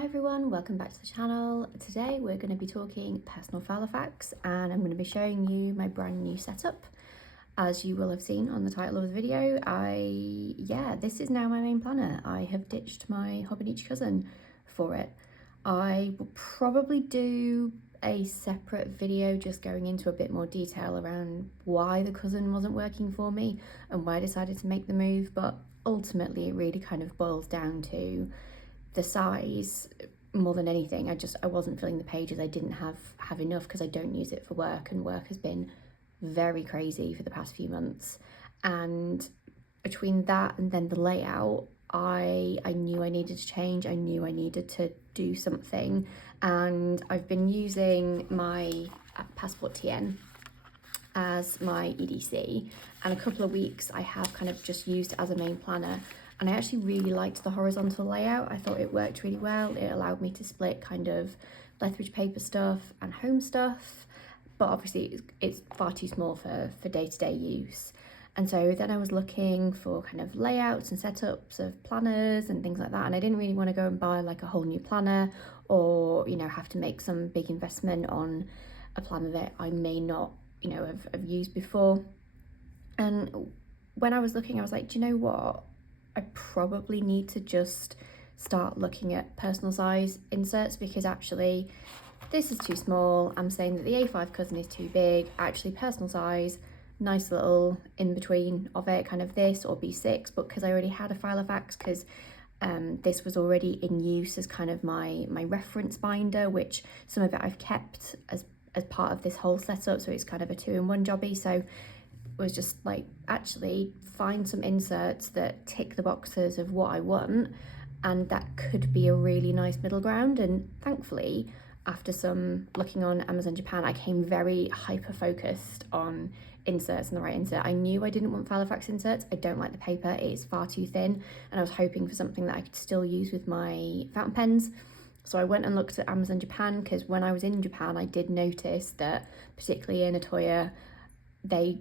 Hi everyone, welcome back to the channel. Today we're going to be talking personal Filofax and I'm going to be showing you my brand new setup. As you will have seen on the title of the video, this is now my main planner. I have ditched my Hobonichi Cousin for it. I will probably do a separate video just going into a bit more detail around why the Cousin wasn't working for me and why I decided to make the move, but ultimately it really kind of boils down to the size more than anything. I wasn't filling the pages. I didn't have enough because I don't use it for work, and work has been very crazy for the past few months. And between that and then the layout, I knew I needed to change. I knew I needed to do something, and I've been using my Passport TN as my EDC, and a couple of weeks I have kind of just used it as a main planner. And I actually really liked the horizontal layout. I thought it worked really well. It allowed me to split kind of Lethbridge paper stuff and home stuff, but obviously it's far too small for day-to-day use. And so then I was looking for kind of layouts and setups of planners and things like that. And I didn't really want to go and buy like a whole new planner or, you know, have to make some big investment on a planner that I may not, you know, have used before. And when I was looking, I was like, do you know what? I probably need to just start looking at personal size inserts, because actually this is too small. I'm saying that the A5 Cousin is too big. Actually personal size, nice little in between of it, kind of this or B6, but because I already had a Filofax, because this was already in use as kind of my reference binder, which some of it I've kept as part of this whole setup, so it's kind of a two-in-one jobby. So was just like, actually find some inserts that tick the boxes of what I want, and that could be a really nice middle ground. And thankfully, after some looking on Amazon Japan, I came very hyper focused on inserts and the right insert. I knew I didn't want Filofax inserts. I don't like the paper, it is far too thin, and I was hoping for something that I could still use with my fountain pens. So I went and looked at Amazon Japan, because when I was in Japan I did notice that particularly in Atoya they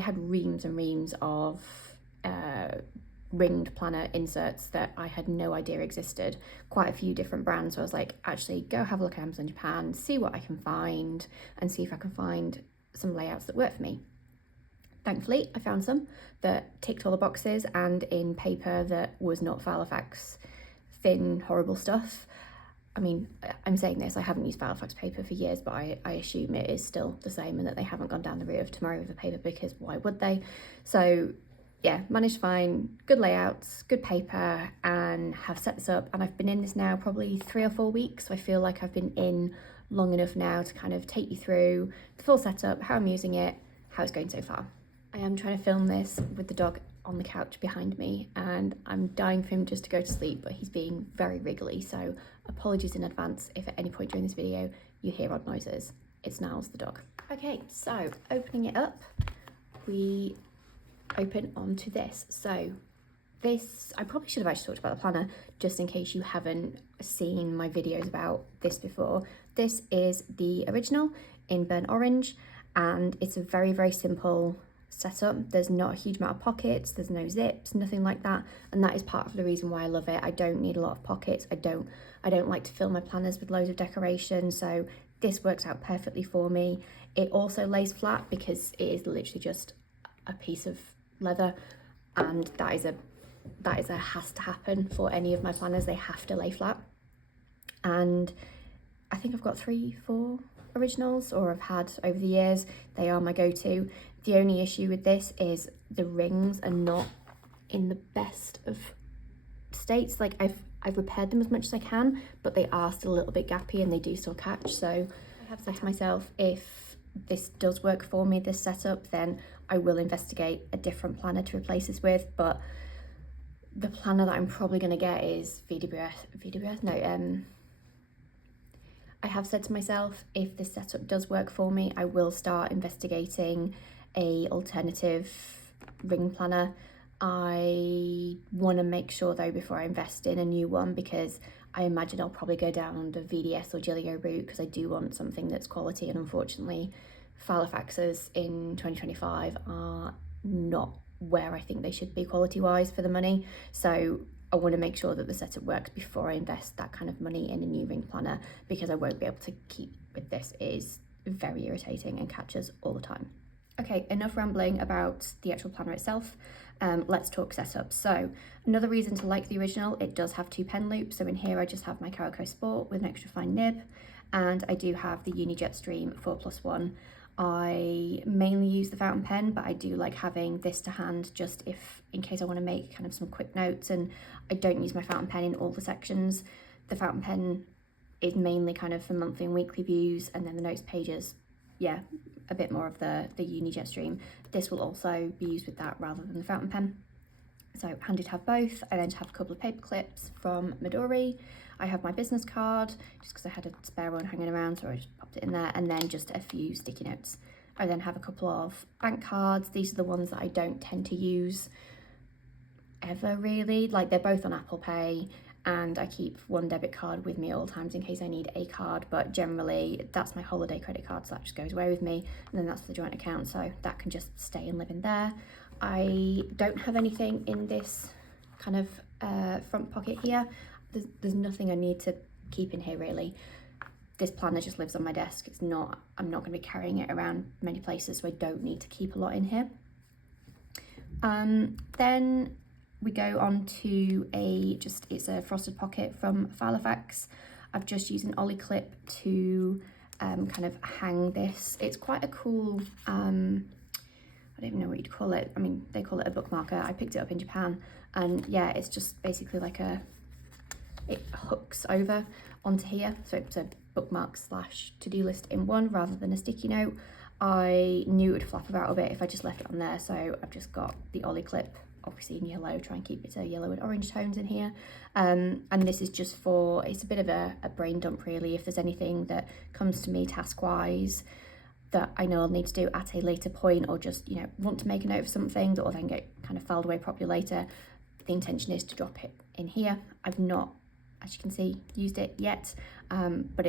had reams and reams of ringed planner inserts that I had no idea existed, quite a few different brands. So I was like, actually go have a look at Amazon Japan, see what I can find, and see if I can find some layouts that work for me. Thankfully I found some that ticked all the boxes, and in paper that was not Filofax thin horrible stuff. I mean, I'm saying this, I haven't used Filofax paper for years, but I assume it is still the same and that they haven't gone down the route of Tomorrow River paper, because why would they? So yeah, managed to find good layouts, good paper, and have set this up. And I've been in this now probably 3 or 4 weeks. So I feel like I've been in long enough now to kind of take you through the full setup, how I'm using it, how it's going so far. I am trying to film this with the dog on the couch behind me, and I'm dying for him just to go to sleep, but he's being very wriggly, so apologies in advance if at any point during this video you hear odd noises. It's Niles the dog. Okay, so opening it up, we open onto this. So this, I probably should have actually talked about the planner just in case you haven't seen my videos about this before. This is the original in burnt orange, and it's a very, very simple setup. There's not a huge amount of pockets, there's no zips, nothing like that, and that is part of the reason why I love it. I don't need a lot of pockets. I don't like to fill my planners with loads of decoration, so this works out perfectly for me. It also lays flat because it is literally just a piece of leather, and that is a has to happen for any of my planners. They have to lay flat, and I think I've got 3-4 originals, or I've had over the years. They are my go-to. The only issue with this is the rings are not in the best of states. Like I've repaired them as much as I can, but they are still a little bit gappy and they do still catch. So I have said to myself, if this does work for me, this setup, then I will investigate a different planner to replace this with. But the planner that I'm probably going to get is I have said to myself, if this setup does work for me, I will start investigating a alternative ring planner. I want to make sure though before I invest in a new one, because I imagine I'll probably go down the VDS or Gilio route, because I do want something that's quality, and unfortunately Filofaxes in 2025 are not where I think they should be quality wise for the money. So I want to make sure that the setup works before I invest that kind of money in a new ring planner, because I won't be able to keep with this. It is very irritating and catches all the time. Okay, enough rambling about the actual planner itself. Let's talk setup. So another reason to like the original, it does have 2 pen loops. So in here I just have my Calico Sport with an extra fine nib, and I do have the Uni Jetstream 4+1. I mainly use the fountain pen, but I do like having this to hand just in case I want to make kind of some quick notes and I don't use my fountain pen in all the sections. The fountain pen is mainly kind of for monthly and weekly views, and then the notes pages, yeah, a bit more of the Uni Jetstream. This will also be used with that rather than the fountain pen. So handy to have both. I then have a couple of paper clips from Midori. I have my business card, just because I had a spare one hanging around, so I just popped it in there, and then just a few sticky notes. I then have a couple of bank cards. These are the ones that I don't tend to use ever really. Like, they're both on Apple Pay, and I keep one debit card with me at all times in case I need a card, but generally that's my holiday credit card, so that just goes away with me, and then that's the joint account, so that can just stay and live in there. I don't have anything in this kind of front pocket here. There's nothing I need to keep in here really. This planner just lives on my desk. I'm not going to be carrying it around many places, so I don't need to keep a lot in here. Then we go on to it's a frosted pocket from Filofax. I've just used an ollie clip to kind of hang this. It's quite a cool, I don't even know what you'd call it. I mean, they call it a bookmarker. I picked it up in Japan, and yeah, it's just basically like it hooks over onto here. So it's a bookmark / to-do list in one rather than a sticky note. I knew it would flap about a bit if I just left it on there, so I've just got the ollie clip, obviously in yellow, try and keep it to yellow and orange tones in here. And this is just it's a bit of a brain dump really. If there's anything that comes to me task-wise that I know I'll need to do at a later point, or just, you know, want to make a note of something that will then get kind of filed away properly later, the intention is to drop it in here. I've not, as you can see, used it yet, but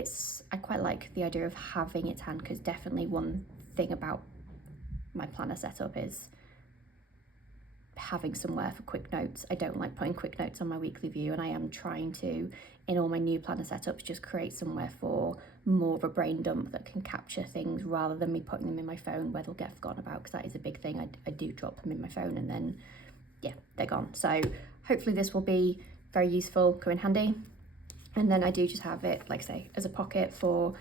I quite like the idea of having it to hand, because definitely one thing about my planner setup is having somewhere for quick notes. I don't like putting quick notes on my weekly view, and I am trying to, in all my new planner setups, just create somewhere for more of a brain dump that can capture things rather than me putting them in my phone where they'll get forgotten about, because that is a big thing. I do drop them in my phone and then, yeah, they're gone. So hopefully this will be very useful, come in handy. And then I do just have it, like I say, as a pocket for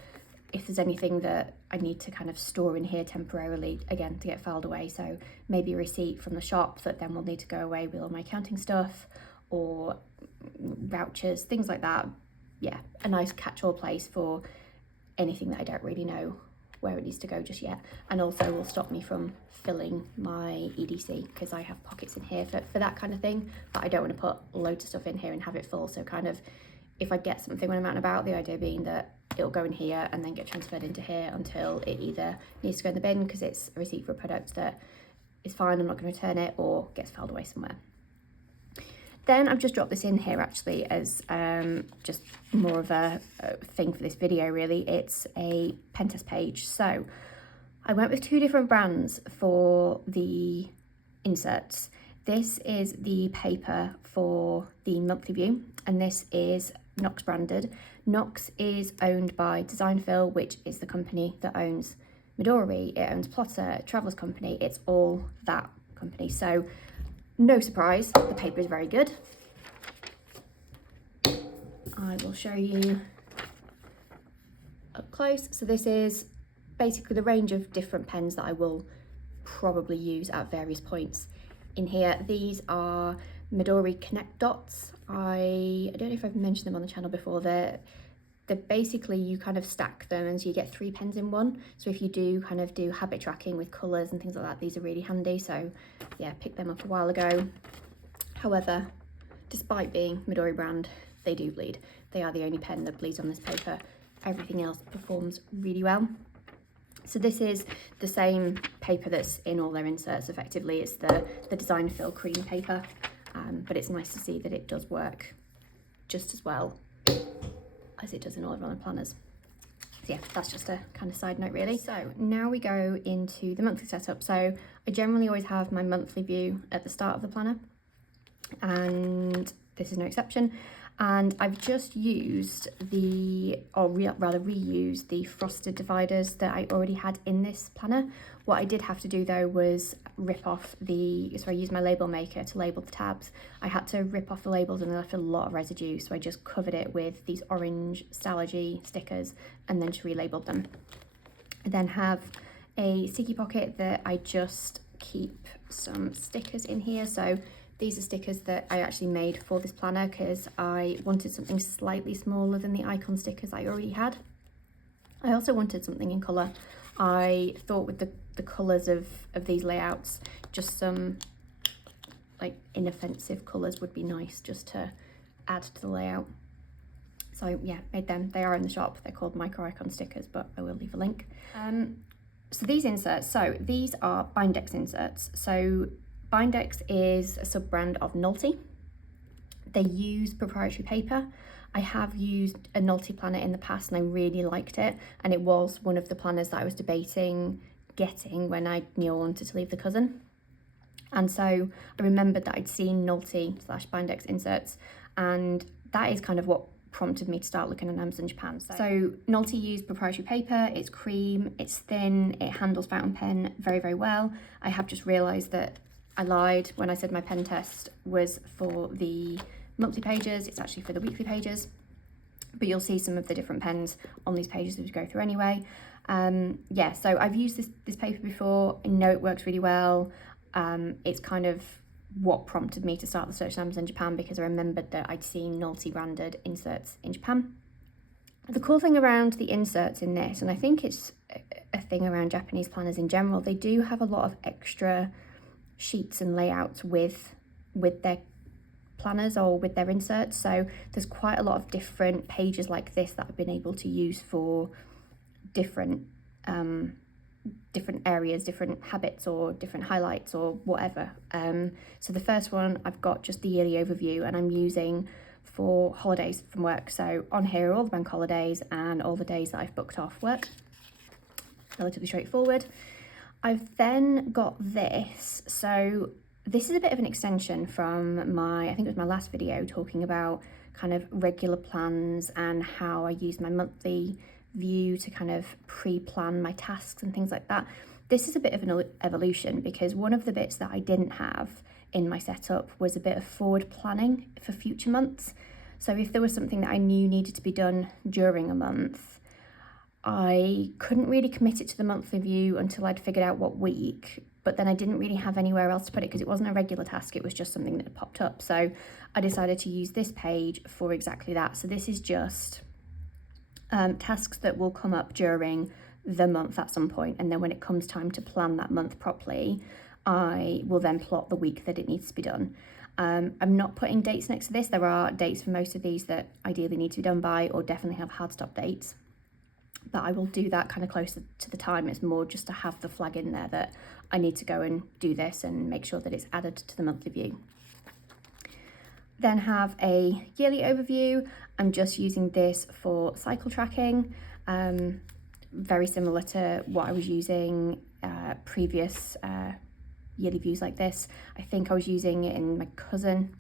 if there's anything that I need to kind of store in here temporarily, again, to get filed away. So maybe a receipt from the shop that then will need to go away with all my accounting stuff, or vouchers, things like that. Yeah, a nice catch-all place for anything that I don't really know where it needs to go just yet, and also will stop me from filling my EDC, because I have pockets in here for that kind of thing, but I don't want to put loads of stuff in here and have it full. So kind of, if I get something when I'm out and about, the idea being that it'll go in here and then get transferred into here until it either needs to go in the bin because it's a receipt for a product that is fine, I'm not going to return it, or gets filed away somewhere. Then I've just dropped this in here actually as just more of a thing for this video really. It's a pen test page. So I went with 2 different brands for the inserts. This is the paper for the monthly view, and this is Nox branded. Nox is owned by Designfil, which is the company that owns Midori. It owns Plotter, Travelers Company. It's all that company. So no surprise, the paper is very good. I will show you up close. So this is basically the range of different pens that I will probably use at various points in here. These are Midori Connect Dots. I don't know if I've mentioned them on the channel before. They're basically, you kind of stack them and so you get 3 pens in one. So if you do kind of do habit tracking with colours and things like that, these are really handy. So yeah, picked them up a while ago. However, despite being Midori brand, they do bleed. They are the only pen that bleeds on this paper. Everything else performs really well. So this is the same paper that's in all their inserts effectively. It's the Designfil cream paper, but it's nice to see that it does work just as well as it does in all of our planners. So yeah, that's just a kind of side note really. So now we go into the monthly setup. So I generally always have my monthly view at the start of the planner, and this is no exception. And I've just used rather reused the frosted dividers that I already had in this planner. What I did have to do though was rip off so I used my label maker to label the tabs. I had to rip off the labels and I left a lot of residue, so I just covered it with these orange Stalogy stickers and then just relabeled them. I then have a sticky pocket that I just keep some stickers in here. So these are stickers that I actually made for this planner because I wanted something slightly smaller than the icon stickers I already had. I also wanted something in colour. I thought with the colours of these layouts, just some like inoffensive colours would be nice just to add to the layout. So yeah, made them. They are in the shop. They're called micro icon stickers, but I will leave a link. So these inserts, these are Bindex inserts. So Bindex is a sub-brand of Nulty. They use proprietary paper. I have used a Nulty planner in the past and I really liked it. And it was one of the planners that I was debating getting when I wanted to leave the Cousin. And so I remembered that I'd seen Nulty/Bindex inserts, and that is kind of what prompted me to start looking at Amazon Japan. So Nulty use proprietary paper, it's cream, it's thin, it handles fountain pen very, very well. I have just realised that I lied when I said my pen test was for the monthly pages. It's actually for the weekly pages, but you'll see some of the different pens on these pages as we go through anyway. Yeah, so I've used this paper before. I know it works really well. It's kind of what prompted me to start the search on Amazon Japan, because I remembered that I'd seen Nulty branded inserts in Japan. The cool thing around the inserts in this, and I think it's a thing around Japanese planners in general, they do have a lot of extra sheets and layouts with their planners or with their inserts. So there's quite a lot of different pages like this that I've been able to use for different areas, different habits or different highlights or whatever. So the first one, I've got just the yearly overview, and I'm using for holidays from work. So on here are all the bank holidays and all the days that I've booked off work. Relatively straightforward. I've then got this. So this is a bit of an extension from I think it was my last video talking about kind of regular plans and how I use my monthly view to kind of pre-plan my tasks and things like that. This is a bit of an evolution, because one of the bits that I didn't have in my setup was a bit of forward planning for future months. So if there was something that I knew needed to be done during a month, I couldn't really commit it to the monthly view until I'd figured out what week, but then I didn't really have anywhere else to put it because it wasn't a regular task, it was just something that had popped up. So I decided to use this page for exactly that. So this is just tasks that will come up during the month at some point, and then when it comes time to plan that month properly, I will then plot the week that it needs to be done. I'm not putting dates next to this. There are dates for most of these that ideally need to be done by, or definitely have hard stop dates, but I will do that kind of closer to the time. It's more just to have the flag in there that I need to go and do this and make sure that it's added to the monthly view. Then have a yearly overview. I'm just using this for cycle tracking, very similar to what I was using previous yearly views like this. I think I was using it in my Cousin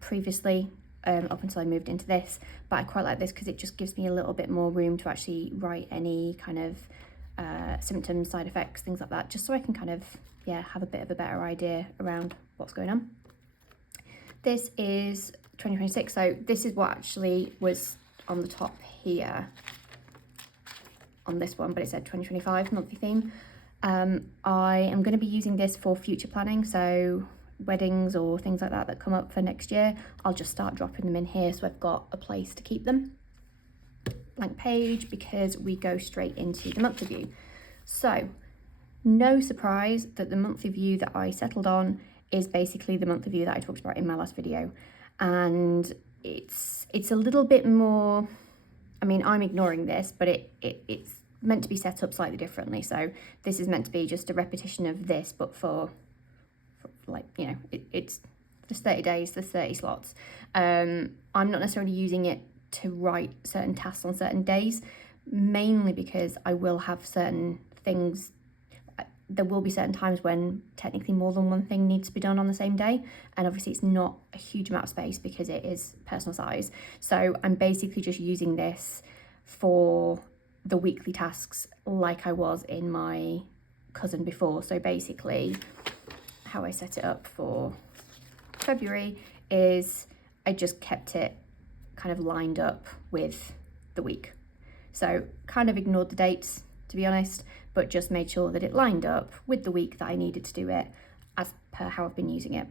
previously, up until I moved into this, but I quite like this because it just gives me a little bit more room to actually write any kind of symptoms, side effects, things like that, just so I can kind of, have a bit of a better idea around what's going on. This is 2026, so this is what actually was on the top here on this one, but it said 2025 monthly theme. I am going to be using this for future planning, so weddings or things like that come up for next year, I'll just start dropping them in here so I've got a place to keep them. Blank page, because we go straight into the monthly view. So no surprise that the monthly view that I settled on is basically the monthly view that I talked about in my last video, and it's a little bit more, I mean, I'm ignoring this, but it's meant to be set up slightly differently. So this is meant to be just a repetition of this, but for like, it's there's 30 days, there's 30 slots. I'm not necessarily using it to write certain tasks on certain days, mainly because I will have certain things there will be certain times when technically more than one thing needs to be done on the same day, and obviously it's not a huge amount of space because it is personal size. So I'm basically just using this for the weekly tasks like I was in my cousin before. So basically how I set it up for February is I just kept it kind of lined up with the week. So kind of ignored the dates, to be honest, but just made sure that it lined up with the week that I needed to do it as per how I've been using it.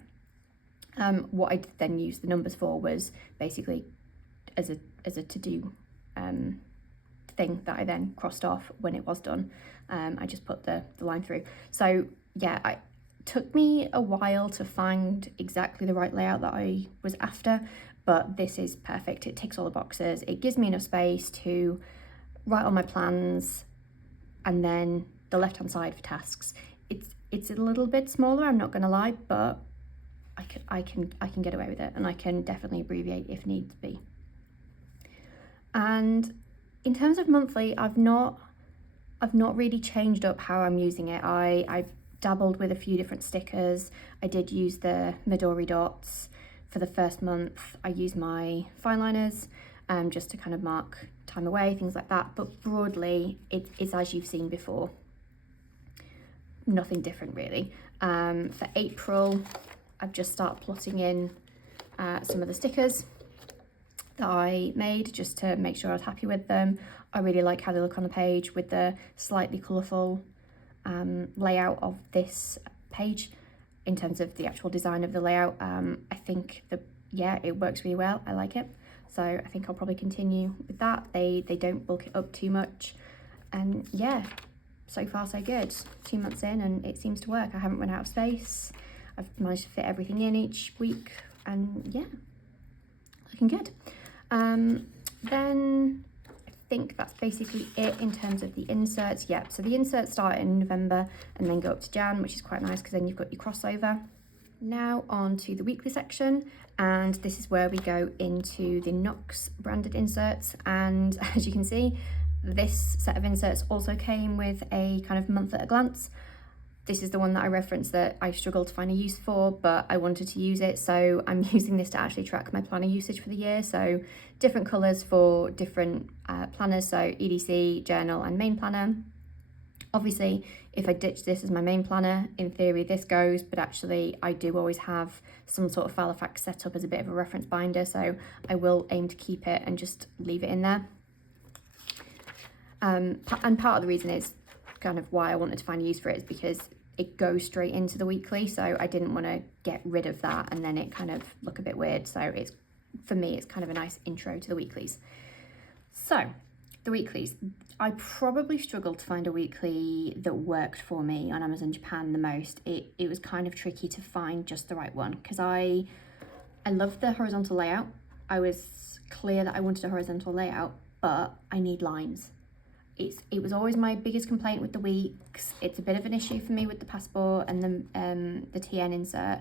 What I then used the numbers for was basically as a to-do thing that I then crossed off when it was done. I just put the line through. So yeah, it took me a while to find exactly the right layout that I was after, but this is perfect. It ticks all the boxes. It gives me enough space to write on my plans, and then the left hand side for tasks. It's a little bit smaller, I'm not gonna lie, but I can get away with it, and I can definitely abbreviate if needs be. And in terms of monthly, I've not really changed up how I'm using it. I've dabbled with a few different stickers. I did use the Midori dots for the first month. I used my fine liners just to kind of mark time away, things like that. But broadly, it's as you've seen before. Nothing different really. For April, I've just started plotting in some of the stickers that I made just to make sure I was happy with them. I really like how they look on the page with the slightly colourful layout of this page in terms of the actual design of the layout. I think it works really well. I like it. So I think I'll probably continue with that. They don't bulk it up too much. And yeah, so far so good. 2 months in and it seems to work. I haven't run out of space. I've managed to fit everything in each week, and yeah, looking good. Then I think that's basically it in terms of the inserts. Yeah, so the inserts start in November and then go up to Jan, which is quite nice because then you've got your crossover. Now on to the weekly section, and this is where we go into the Knox branded inserts. And as you can see, this set of inserts also came with a kind of month at a glance. This is the one that I referenced that I struggled to find a use for, but I wanted to use it, so I'm using this to actually track my planner usage for the year. So different colours for different planners, so EDC, journal and main planner. Obviously, if I ditch this as my main planner, in theory this goes, but actually I do always have some sort of Filofax set up as a bit of a reference binder, so I will aim to keep it and just leave it in there. And part of the reason is kind of why I wanted to find a use for it is because it goes straight into the weekly, so I didn't want to get rid of that and then it kind of look a bit weird. So it's, for me, it's kind of a nice intro to the weeklies. So the weeklies, I probably struggled to find a weekly that worked for me on Amazon Japan the most. It was kind of tricky to find just the right one because I love the horizontal layout. I was clear that I wanted a horizontal layout, but I need lines. It was always my biggest complaint with the weeks. It's a bit of an issue for me with the passport and the TN insert.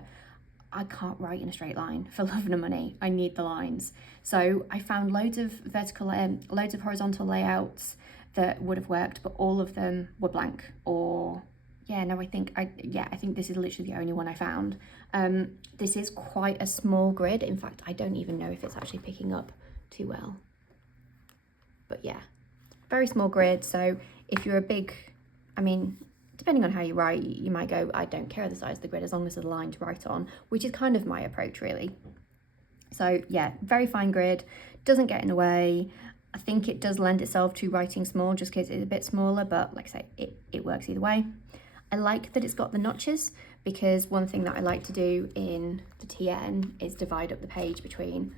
I can't write in a straight line for love nor money. I need the lines. So I found loads of loads of horizontal layouts that would have worked, but all of them were blank. Or I think this is literally the only one I found. This is quite a small grid. In fact, I don't even know if it's actually picking up too well. But yeah. Very small grid, so if you're a big, depending on how you write, you might go, I don't care the size of the grid as long as there's a line to write on, which is kind of my approach really. So yeah, very fine grid, doesn't get in the way. I think it does lend itself to writing small just because it's a bit smaller, but like I say, it works either way. I like that it's got the notches because one thing that I like to do in the TN is divide up the page between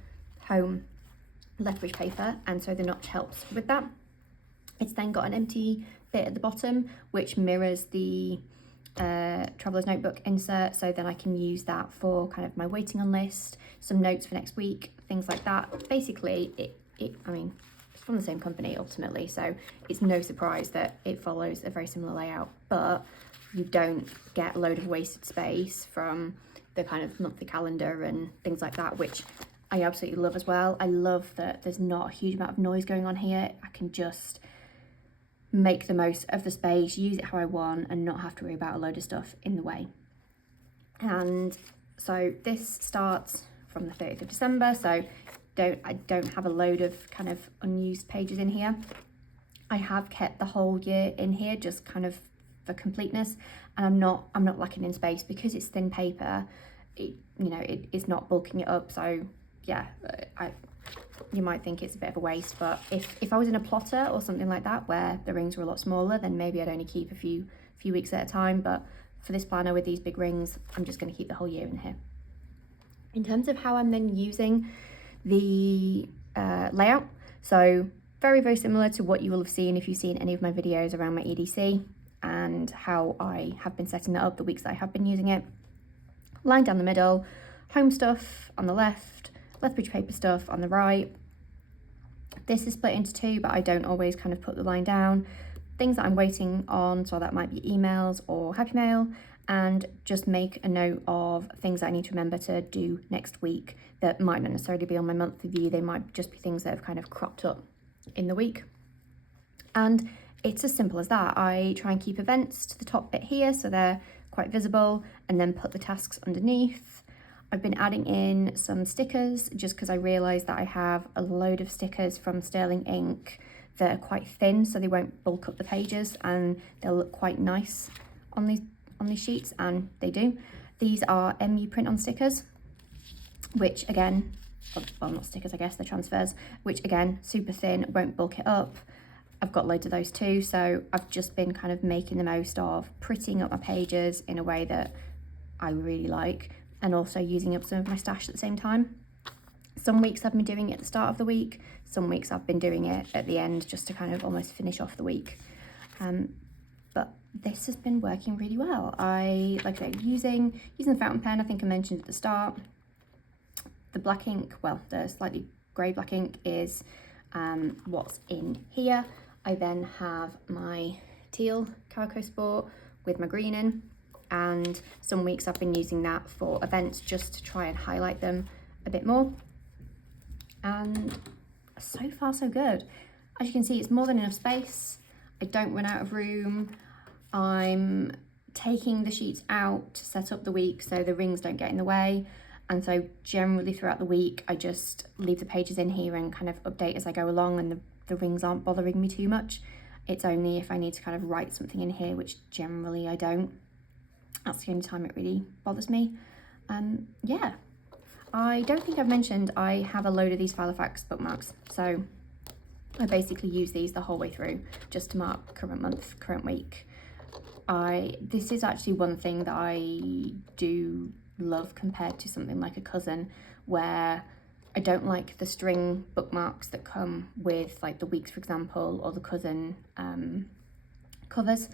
home, left page paper, and so the notch helps with that. It's then got an empty bit at the bottom, which mirrors the Traveler's Notebook insert. So then I can use that for kind of my waiting on list, some notes for next week, things like that. Basically, it's from the same company ultimately. So it's no surprise that it follows a very similar layout, but you don't get a load of wasted space from the kind of monthly calendar and things like that, which I absolutely love as well. I love that there's not a huge amount of noise going on here. I can just make the most of the space, use it how I want, and not have to worry about a load of stuff in the way. And so this starts from the 30th of December, so I don't have a load of kind of unused pages in here. I have kept the whole year in here just kind of for completeness, and I'm not lacking in space because it's thin paper. It's not bulking it up, so yeah, you might think it's a bit of a waste, but if I was in a plotter or something like that where the rings were a lot smaller, then maybe I'd only keep a few weeks at a time. But for this planner with these big rings, I'm just going to keep the whole year in here. In terms of how I'm then using the layout, so very, very similar to what you will have seen if you've seen any of my videos around my EDC and how I have been setting that up the weeks that I have been using it. Line down the middle, home stuff on the left, Lethbridge paper stuff on the right. This is split into two, but I don't always kind of put the line down. Things that I'm waiting on, so that might be emails or Happy Mail, and just make a note of things that I need to remember to do next week that might not necessarily be on my monthly view. They might just be things that have kind of cropped up in the week. And it's as simple as that. I try and keep events to the top bit here so they're quite visible, and then put the tasks underneath. I've been adding in some stickers just because I realised that I have a load of stickers from Sterling Ink that are quite thin, so they won't bulk up the pages and they'll look quite nice on these sheets, and they do. These are MU print-on stickers, which again, well, not stickers, I guess, they're transfers, which again, super thin, won't bulk it up. I've got loads of those too, so I've just been kind of making the most of prettying up my pages in a way that I really like, and also using up some of my stash at the same time. Some weeks I've been doing it at the start of the week, some weeks I've been doing it at the end just to kind of almost finish off the week. But this has been working really well. Like I said, using the fountain pen, I think I mentioned at the start. The black ink, well, the slightly grey black ink is what's in here. I then have my teal Calico Sport with my green in, and some weeks I've been using that for events just to try and highlight them a bit more. And so far so good. As you can see, it's more than enough space. I don't run out of room. I'm taking the sheets out to set up the week so the rings don't get in the way. And so generally throughout the week, I just leave the pages in here and kind of update as I go along, and the rings aren't bothering me too much. It's only if I need to kind of write something in here, which generally I don't. That's the only time it really bothers me. Yeah, I don't think I've mentioned I have a load of these Filofax bookmarks. So I basically use these the whole way through just to mark current month, current week. This is actually one thing that I do love compared to something like a Cousin, where I don't like the string bookmarks that come with like the weeks, for example, or the Cousin covers.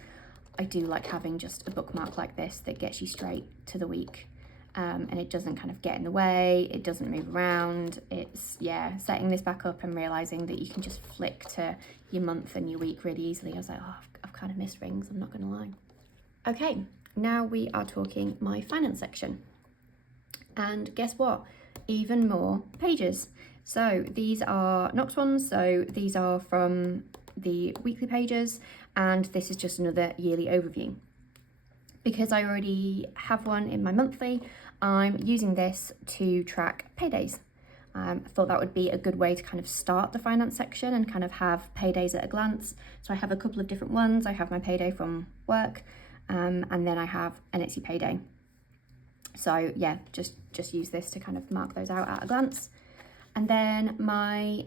I do like having just a bookmark like this that gets you straight to the week, and it doesn't kind of get in the way, it doesn't move around. It's, yeah, setting this back up and realising that you can just flick to your month and your week really easily. I was like, oh, I've kind of missed rings, I'm not gonna lie. Okay, now we are talking my finance section. And guess what? Even more pages. So these are Knox ones, so these are from the weekly pages, and this is just another yearly overview. Because I already have one in my monthly, I'm using this to track paydays. I thought that would be a good way to kind of start the finance section and kind of have paydays at a glance. So I have a couple of different ones. I have my payday from work, and then I have an Etsy payday. So yeah, just use this to kind of mark those out at a glance. And then my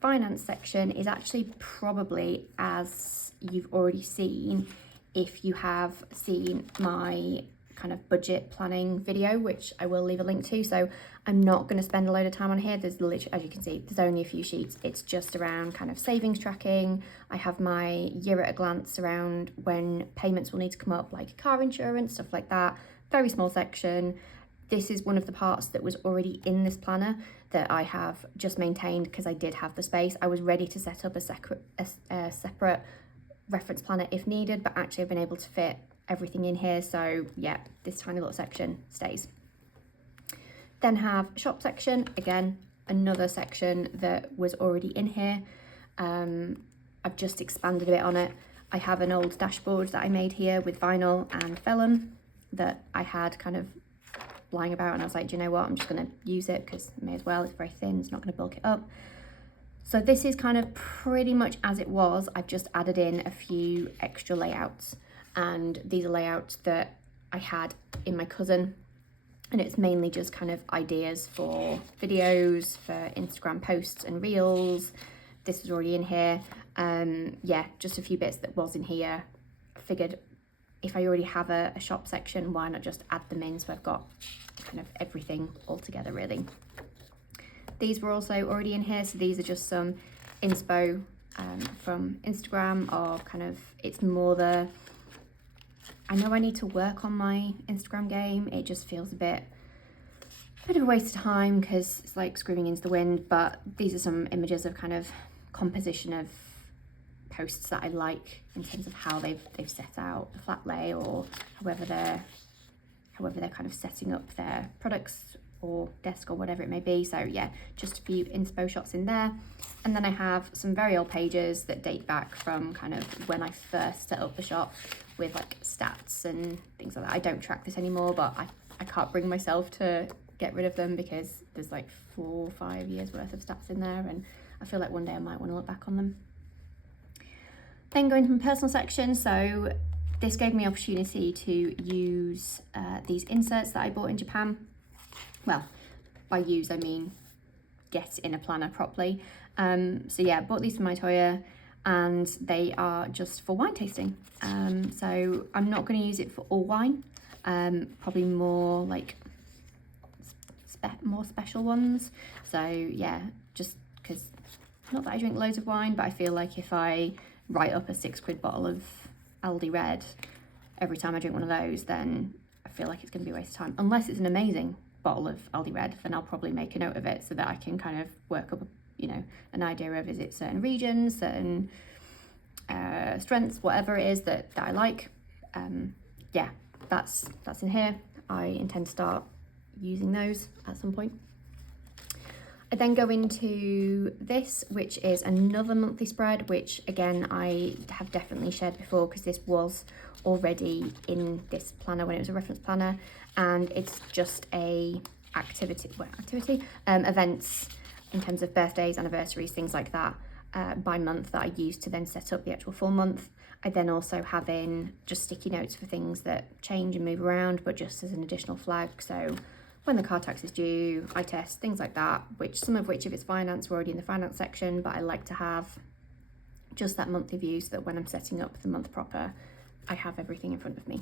finance section is actually probably as you've already seen if you have seen my kind of budget planning video, which I will leave a link to. So I'm not going to spend a load of time on here. There's literally, as you can see, there's only a few sheets. It's just around kind of savings tracking. I have my year at a glance around when payments will need to come up, like car insurance, stuff like that. Very small section. This is one of the parts that was already in this planner that I have just maintained because I did have the space. I was ready to set up a separate reference planner if needed, but actually I've been able to fit everything in here. So yeah, this tiny little section stays. Then have shop section, again, another section that was already in here. I've just expanded a bit on it. I have an old dashboard that I made here with vinyl and vellum that I had kind of lying about, and I was like, do you know what, I'm just going to use it because I may as well. It's very thin, it's not going to bulk it up. So this is kind of pretty much as it was. I've just added in a few extra layouts, and these are layouts that I had in my Cousin, and it's mainly just kind of ideas for videos, for Instagram posts and reels. This was already in here. Yeah, just a few bits that was in here. I figured if I already have a shop section, why not just add them in, so I've got kind of everything all together really. These were also already in here, so these are just some inspo from Instagram of kind of, it's more the, I know I need to work on my Instagram game. It just feels a bit of a waste of time because it's like screaming into the wind, but these are some images of kind of composition of posts that I like in terms of how they've set out the flat lay, or however they're kind of setting up their products or desk or whatever it may be. So yeah, just a few inspo shots in there. And then I have some very old pages that date back from kind of when I first set up the shop, with like stats and things like that. I don't track this anymore, but I can't bring myself to get rid of them because there's like 4 or 5 years worth of stats in there, and I feel like one day I might want to look back on them. Then going to my personal section, so this gave me opportunity to use these inserts that I bought in Japan. Well, by use I mean get in a planner properly. So yeah, bought these from Toya, and they are just for wine tasting. So I'm not going to use it for all wine, probably more like more special ones. So yeah, just because, not that I drink loads of wine, but I feel like if I write up a £6 bottle of Aldi Red every time I drink one of those, then I feel like it's going to be a waste of time. Unless it's an amazing bottle of Aldi Red, then I'll probably make a note of it so that I can kind of work up, you know, an idea of, is it certain regions, certain strengths, whatever it is that I like. Yeah, that's in here. I intend to start using those at some point. I then go into this, which is another monthly spread, which again I have definitely shared before because this was already in this planner when it was a reference planner, and it's just a events in terms of birthdays, anniversaries, things like that, by month, that I use to then set up the actual full month. I then also have in just sticky notes for things that change and move around, but just as an additional flag. So when the car tax is due, I test things like that, which some of which, if it's finance, were already in the finance section, but I like to have just that monthly view so that when I'm setting up the month proper, I have everything in front of me.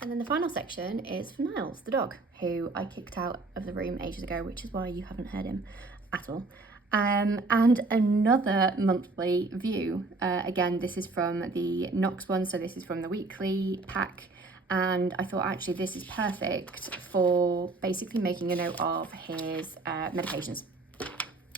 And then the final section is for Niles, the dog, who I kicked out of the room ages ago, which is why you haven't heard him at all. And another monthly view. Again, this is from the Knox one, so this is from the weekly pack. And I thought actually this is perfect for basically making a note of his medications.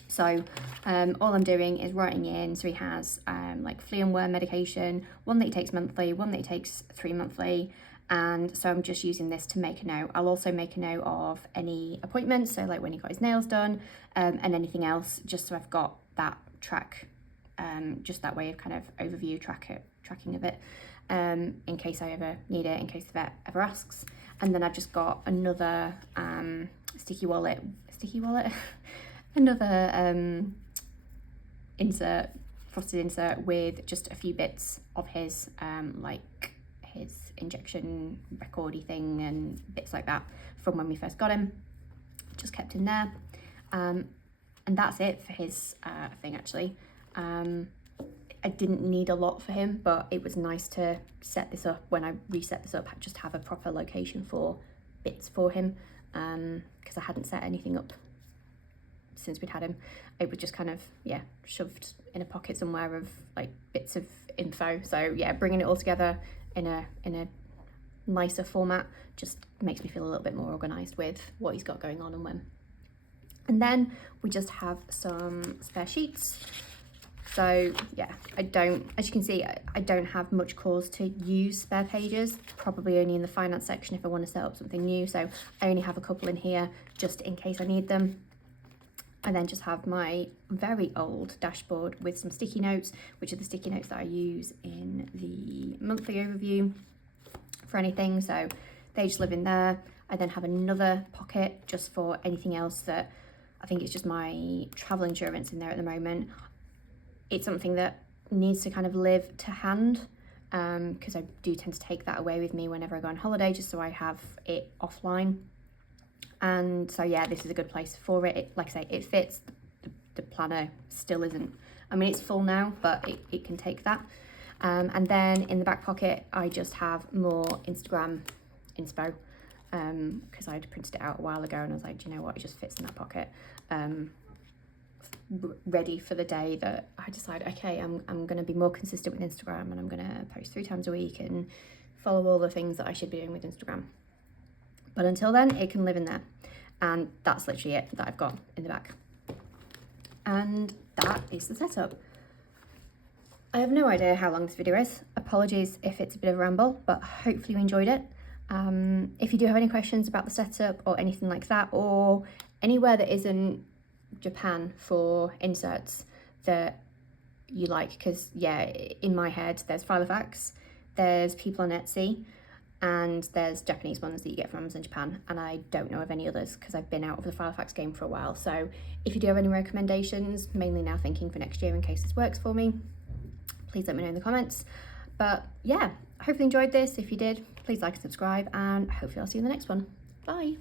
So all I'm doing is writing in, so he has like flea and worm medication, one that he takes monthly, one that he takes 3 monthly, and so I'm just using this to make a note. I'll also make a note of any appointments, so like when he got his nails done, and anything else, just so I've got that track, just that way of kind of overview tracking of it. In case I ever need it, in case the vet ever asks. And then I've just got another sticky wallet, another insert, frosted insert with just a few bits of his, like his injection recordy thing and bits like that from when we first got him, just kept in there. And that's it for his thing actually. I didn't need a lot for him, but it was nice to set this up. When I reset this up, just have a proper location for bits for him, because I hadn't set anything up since we'd had him. It was just kind of, yeah, shoved in a pocket somewhere of like bits of info. So yeah, bringing it all together in a nicer format just makes me feel a little bit more organised with what he's got going on and when. And then we just have some spare sheets. So yeah, as you can see, I don't have much cause to use spare pages, probably only in the finance section if I want to set up something new. So I only have a couple in here just in case I need them. I then just have my very old dashboard with some sticky notes, which are the sticky notes that I use in the monthly overview for anything. So they just live in there. I then have another pocket just for anything else that I think it's just my travel insurance in there at the moment. It's something that needs to kind of live to hand, because I do tend to take that away with me whenever I go on holiday, just so I have it offline. And so yeah, this is a good place for it. Like I say, it fits. The planner still isn't, I mean, it's full now, but it can take that. And then in the back pocket, I just have more Instagram inspo, because I'd printed it out a while ago and I was like, do you know what, it just fits in that pocket. Ready for the day that I decide, okay, I'm going to be more consistent with Instagram, and I'm going to post 3 times a week and follow all the things that I should be doing with Instagram. But until then, it can live in there. And that's literally it that I've got in the back. And that is the setup. I have no idea how long this video is. Apologies if it's a bit of a ramble, but hopefully you enjoyed it. If you do have any questions about the setup or anything like that, or anywhere that isn't Japan for inserts that you like, because yeah, in my head there's Filofax, there's people on Etsy, and there's Japanese ones that you get from Amazon Japan, and I don't know of any others because I've been out of the Filofax game for a while. So if you do have any recommendations, mainly now thinking for next year in case this works for me, please let me know in the comments. But yeah, hopefully you enjoyed this. If you did, please like and subscribe, and hopefully I'll see you in the next one. Bye.